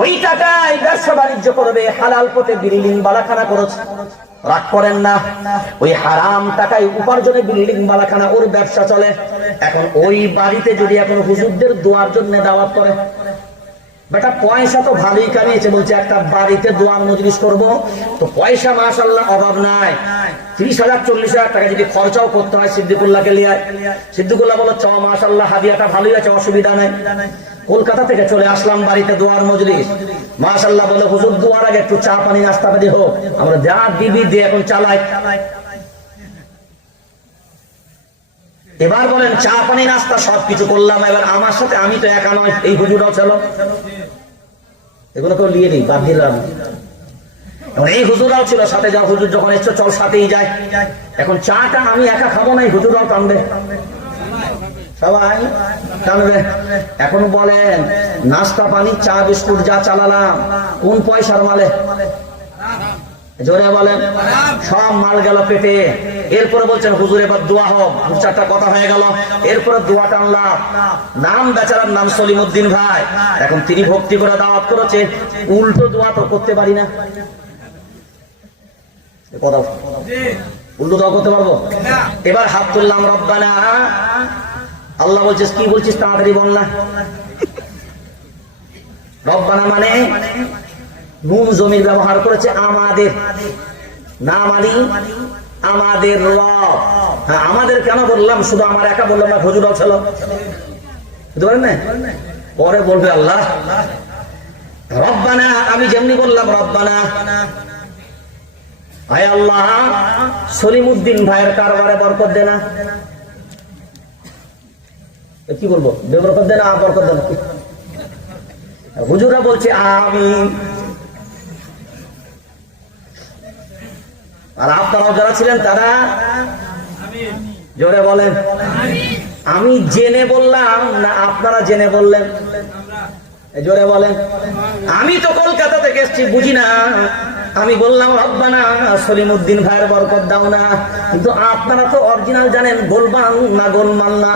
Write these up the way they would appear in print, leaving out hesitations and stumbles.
ওই টাকায় ব্যবসা বাণিজ্য করবে, হালাল পথে বিল্ডিং বালাখানা করেছে, রাগ করেন না। ওই হারাম টাকায় উপার্জনে বিল্ডিং বালাখানা, ওর ব্যবসা চলে। এখন ওই বাড়িতে যদি এখন হুজুরদের দোয়ার জন্য দাওয়াত করে, বেটা পয়সা তো ভালোই কামিয়েছে, বলছে একটা বাড়িতে দোয়ার মজলিস করব, তো পয়সা মাশাআল্লাহ অভাব নাই। 30,000 40,000 টাকা যদি খরচাও করতে হয় সিদ্দিকুল্লাহকে নিয়ে, সিদ্দিকুল্লাহ বলো চ মাশাআল্লাহ হাদিয়াটা ভালোই আছে, অসুবিধা নাই। কলকাতা থেকে চলে আসলাম বাড়িতে দোয়ার মজলিস, মাশাআল্লাহ বলে হুজুর দোয়ার আগে একটু চা পানি নাস্তা পানি হোক, আমরা যা দিবি দিয়ে এখন চালাই। এবার বলেন চা পানি নাস্তা সবকিছু করলাম, এবার আমার সাথে আমি তো একা নয়, এই হুজুরাও ছিল, এগুলো কেউ নিয়ে নেই, বাদ দিলাম। এখন এই হুজুরাও ছিল সাথে, যা হুজুর যখন এসছো চল সাথেই যায়। এখন চাটা আমি একা খাবো না, এই হুজুরাও টানবে, সবাই টানবে। এখন বলেন নাস্তা পানি চা বিস্কুট যা চালালাম কোন পয়সার মালে? জোরে বলেন। সব মাল গেল পেটে। এরপরে বলছেন হুজুর এবার দোয়া হোক, 2-4টা কথা হয়ে গেল। এরপরে দোয়া টানলাম, নাম বেচারার নাম সলিমউদ্দিন ভাই, এখন তিনি ভক্তি করে দাওয়াত করেছে, উল্টো দোয়া তো করতে পারি না। কথা উল্টো দোয়া করতে পারবো? এবার হাত তুললাম, রব্বানা, আল্লাহ বলছিস কি বলছিস তাড়াতাড়ি বল না। রব্বানা মানে নুন জমির ব্যবহার করেছে, আমাদের না মানি আমাদের রব। হ্যাঁ আমাদের কেন বললাম, শুধু আমার একা বললাম না, হুজুরাও ছিল, বুঝতে পারেন না? পরে বলবে আল্লাহ রব্বানা, আমি যেমনি বললাম রব্বানা, আয় আল্লাহ সলিমউদ্দিন ভাইয়ের কারবারে বরকত দে না। কি বলবো, বেবরকত দে না, বরকত দে না। হুজুরা বলছে আমিন। আর আপনারাও যারা ছিলেন তারা জোরে বলেন। আমি জেনে বললাম না আপনারা জেনে বললেন? জোরে বলেন। আমি তো কলকাতা থেকে এসেছি, বুঝি না, আমি বললাম রব্বানা সলিমউদ্দিন ভাইয়ের বরকত দাও না, কিন্তু আপনারা তো অরিজিনাল জানেন, গোলবান না গোলমাল না।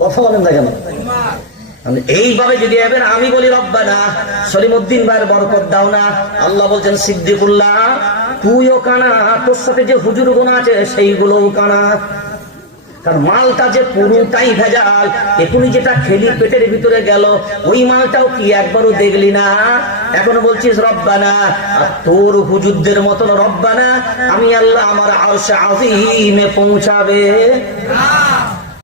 কথা বলেন না কেন? এইভাবে যদি এবার আমি বলি রব্বানা সলিমউদ্দিন ভাইয়ের বরকত দাও না, আল্লাহ বলছেন সিদ্দিকুল্লাহ তুইও কানা, তোর সাথে যে হুজুর গোনা আছে সেইগুলোও কানা, কারণ মালটা যে পুরোটাই ভেজাল। এখনই যেটা খেলি পেটের ভিতরে গেল, ওই মালটাও কি একবারও দেখলি না? এখন বলছিস রব্বানা, আর তোর হুজুরদের মতন রব্বানা আমি আল্লাহ আমার আরশে আযীমে পৌঁছাবে।